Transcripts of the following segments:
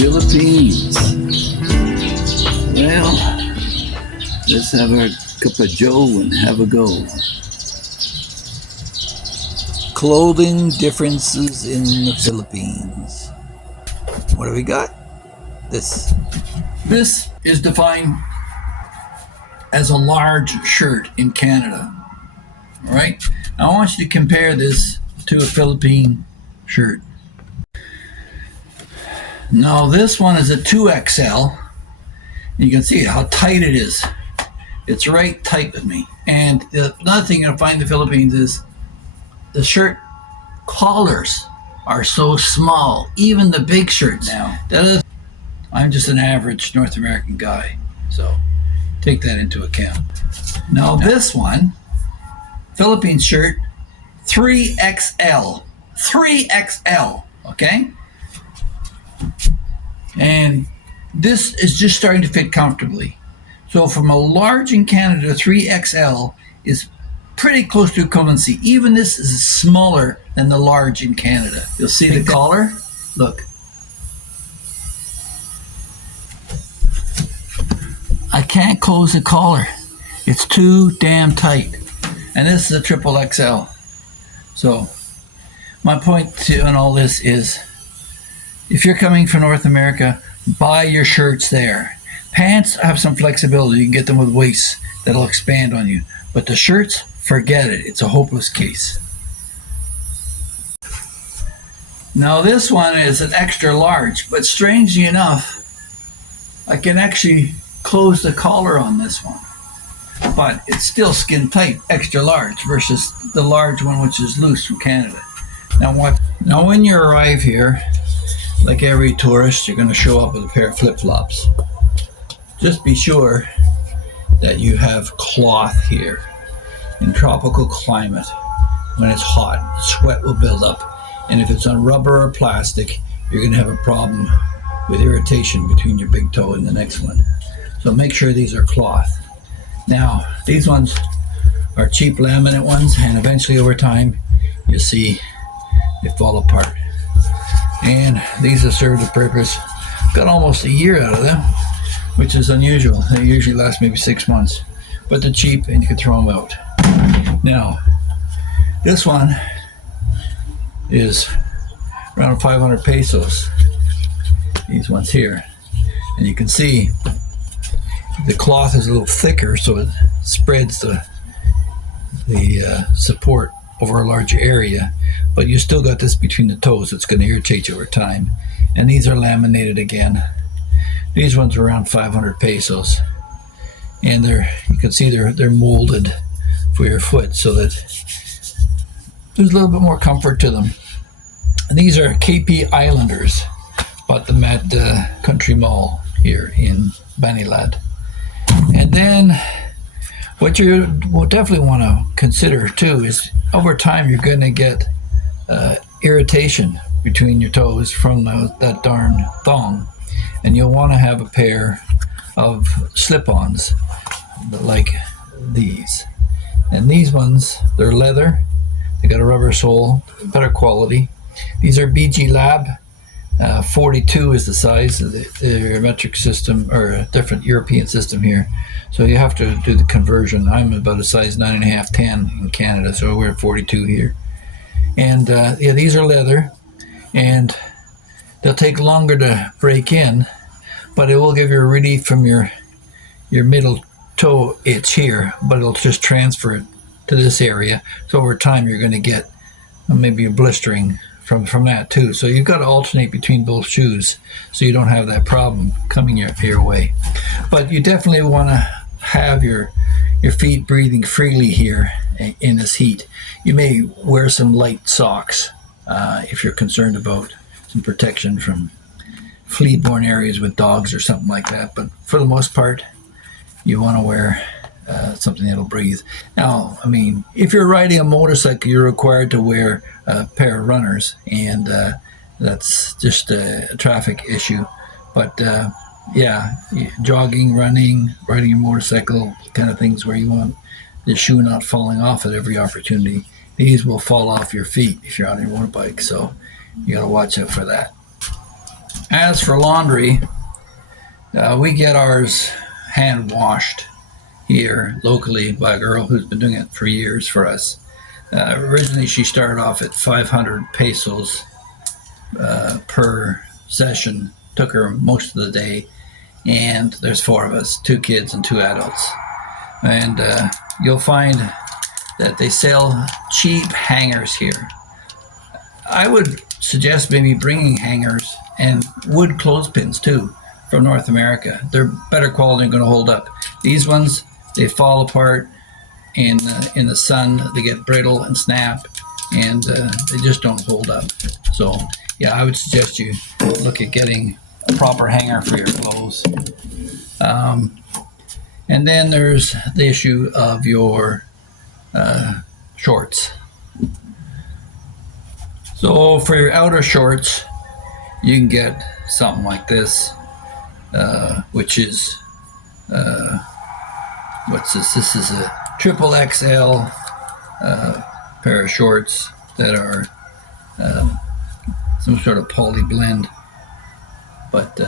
Philippines. Well, let's have a cup of joe and have a go. Clothing differences in the Philippines. What do we got? This is defined as a large shirt in Canada. All right? Now I want you to compare this to a Philippine shirt. Now this one is a 2XL. You can see how tight it is. It's right tight with me. And another thing you'll find in the Philippines is the shirt collars are so small. Even the big shirts. Now, I'm just an average North American guy, so take that into account. Now this one, Philippine shirt, 3XL. 3XL, okay? And this is just starting to fit comfortably. So from a large in Canada, 3XL is pretty close to equivalency. Even this is smaller than the large in Canada. You'll see the collar. Look. I can't close the collar. It's too damn tight. And this is a triple XL. So my point on all this is, if you're coming from North America, buy your shirts there. Pants have some flexibility. You can get them with waists that'll expand on you. But the shirts, forget it. It's a hopeless case. Now this one is an extra large, but strangely enough, I can actually close the collar on this one. But it's still skin tight, extra large, versus the large one, which is loose from Canada. Now when you arrive here, like every tourist, you're going to show up with a pair of flip-flops. Just be sure that you have cloth here. In tropical climate, when it's hot, sweat will build up. And if it's on rubber or plastic, you're going to have a problem with irritation between your big toe and the next one. So make sure these are cloth. Now, these ones are cheap laminate ones, and eventually over time, you'll see they fall apart. And these have served a purpose. Got almost a year out of them, which is unusual. They usually last maybe 6 months. But they're cheap and you can throw them out. Now, this one is around 500 pesos. These ones here. And you can see the cloth is a little thicker, so it spreads the support over a larger area. But you still got this between the toes. It's going to irritate you over time. And these are laminated again. These ones are around 500 pesos. And you can see they're molded for your foot so that there's a little bit more comfort to them. And these are KP Islanders. Bought them at Country Mall here in Banilad. And then what you will definitely want to consider too is over time you're going to get irritation between your toes from that darn thong, and you'll want to have a pair of slip-ons like these. And these ones, they're leather, they got a rubber sole, better quality. These are BG Lab. 42 is the size of the metric system, or a different European system here. So you have to do the conversion. I'm about a size 9.5, 10 in Canada, so we're at 42 here. And yeah, these are leather, and they'll take longer to break in, but it will give you a relief from your middle toe itch here, but it'll just transfer it to this area. So over time, you're going to get maybe a blistering from that too. So you've got to alternate between both shoes so you don't have that problem coming your way. But you definitely want to have your feet breathing freely here in this heat. You may wear some light socks if you're concerned about some protection from flea-borne areas with dogs or something like that. But for the most part, you want to wear something that'll breathe. Now, I mean, if you're riding a motorcycle, you're required to wear a pair of runners, and that's just a traffic issue. But yeah, jogging, running, riding a motorcycle, kind of things where you want the shoe not falling off at every opportunity. These will fall off your feet if you're on your motorbike, so you got to watch out for that. As for laundry, we get ours hand washed here locally by a girl who's been doing it for years for us. Originally, she started off at 500 pesos per session. Took her most of the day, and there's 4 of us, 2 kids and 2 adults. And you'll find that they sell cheap hangers here. I would suggest maybe bringing hangers and wood clothespins too from North America. They're better quality and going to hold up. These ones, they fall apart in the sun. They get brittle and snap, and they just don't hold up. So yeah, I would suggest you look at getting a proper hanger for your clothes. And then there's the issue of your shorts. So for your outer shorts, you can get something like this, which is, what's this? This is a triple XL pair of shorts that are some sort of poly blend. But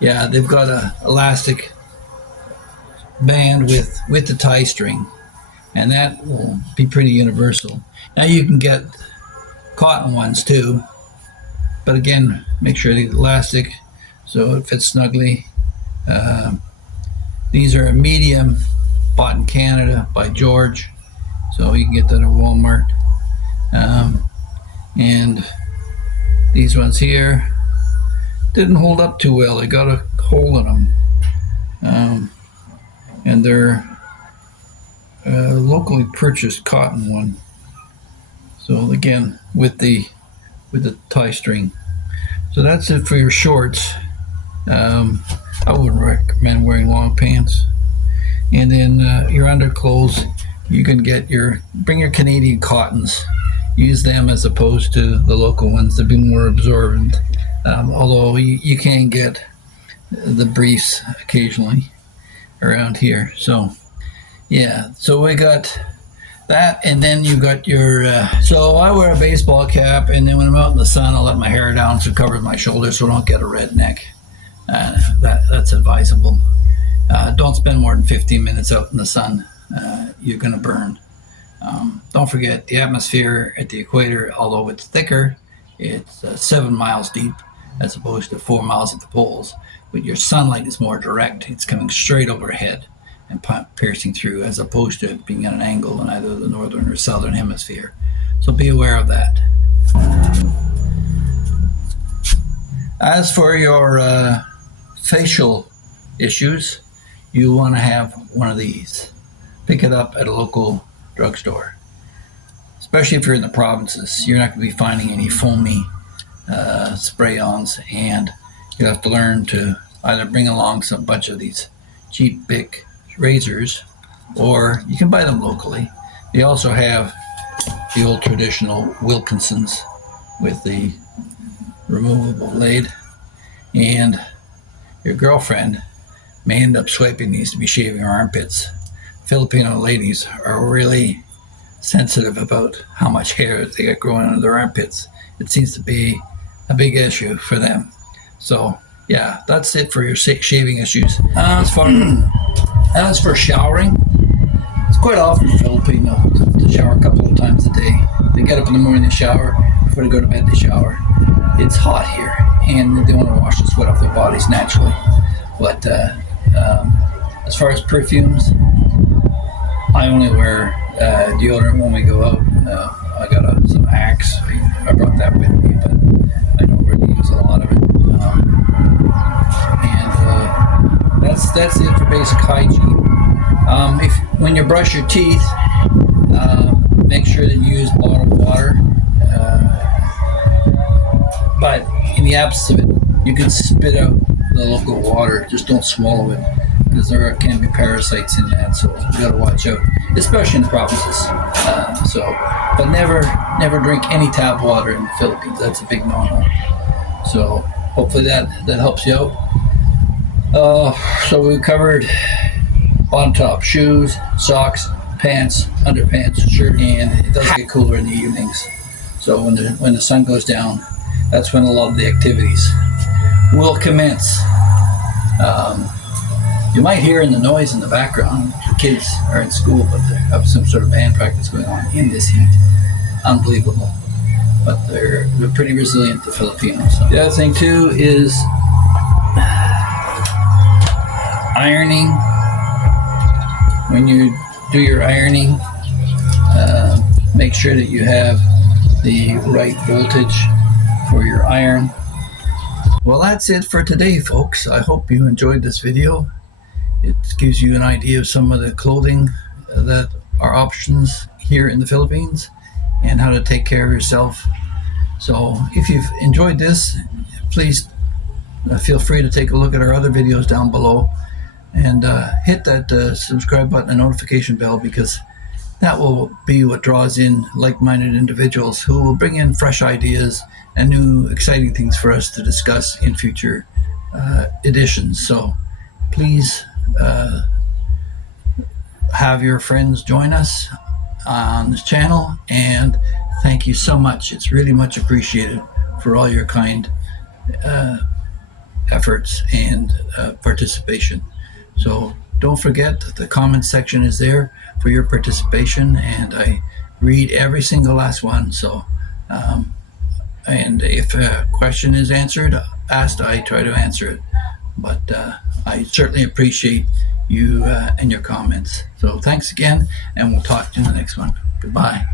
yeah, they've got a elastic band with the tie string, and that will be pretty universal. Now you can get cotton ones too, but again, make sure they're elastic so it fits snugly. These are a medium, bought in Canada by George, so you can get that at Walmart. And these ones here didn't hold up too well. They got a hole in them, and they're locally purchased cotton one. So again, with the tie string. So that's it for your shorts. I wouldn't recommend wearing long pants. And then your underclothes, you can bring your Canadian cottons. Use them as opposed to the local ones. They've been more absorbent. Although you can get the briefs occasionally around here. So yeah, so we got that, and then you got your so I wear a baseball cap, and then when I'm out in the sun, I'll let my hair down so it covers my shoulders so I don't get a red neck. That's advisable. Don't spend more than 15 minutes out in the sun. You're going to burn. Don't forget the atmosphere at the equator, although it's thicker, it's 7 miles deep as opposed to 4 miles at the poles. But your sunlight is more direct. It's coming straight overhead and piercing through, as opposed to it being at an angle in either the northern or southern hemisphere. So be aware of that. As for your facial issues, you want to have one of these. Pick it up at a local drugstore. Especially if you're in the provinces, you're not going to be finding any foamy spray-ons, and you have to learn to either bring along some bunch of these cheap Bic razors, or you can buy them locally. They also have the old traditional Wilkinsons with the removable blade, and your girlfriend may end up swiping these to be shaving her armpits. Filipino ladies are really sensitive about how much hair they get growing under their armpits. It seems to be a big issue for them. So yeah, that's it for your shaving issues. As for showering, it's quite often Filipino to shower a couple of times a day. They get up in the morning, they shower. Before they go to bed, they shower. It's hot here, and they want to wash the sweat off their bodies naturally. But as far as perfumes, I only wear deodorant when we go out. I got some Axe. I brought that with me, but I don't really use a lot of it. And that's it for basic hygiene. When you brush your teeth, make sure that you use bottled water. But in the absence of it, you can spit out the local water. Just don't swallow it, because there can be parasites in that. So you got to watch out, especially in the provinces. But never drink any tap water in the Philippines. That's a big no-no. So hopefully that helps you out. So we covered bottom top, shoes, socks, pants, underpants, shirt, and it does get cooler in the evenings. So when the sun goes down, that's when a lot of the activities will commence. You might hear in the noise in the background, the kids are in school, but they have some sort of band practice going on in this heat. Unbelievable. But they're pretty resilient, the Filipinos. The other thing too is ironing. When you do your ironing, make sure that you have the right voltage for your iron. Well, that's it for today, folks. I hope you enjoyed this video. It gives you an idea of some of the clothing that are options here in the Philippines and how to take care of yourself. So if you've enjoyed this, please feel free to take a look at our other videos down below and hit that subscribe button and notification bell, because that will be what draws in like-minded individuals who will bring in fresh ideas and new exciting things for us to discuss in future editions. So please have your friends join us on this channel, and thank you so much. It's really much appreciated for all your kind efforts and participation. So don't forget that the comment section is there for your participation, and I read every single last one. So and if a question is asked, I try to answer it. But I certainly appreciate you and your comments. So thanks again, and we'll talk to you in the next one. Goodbye.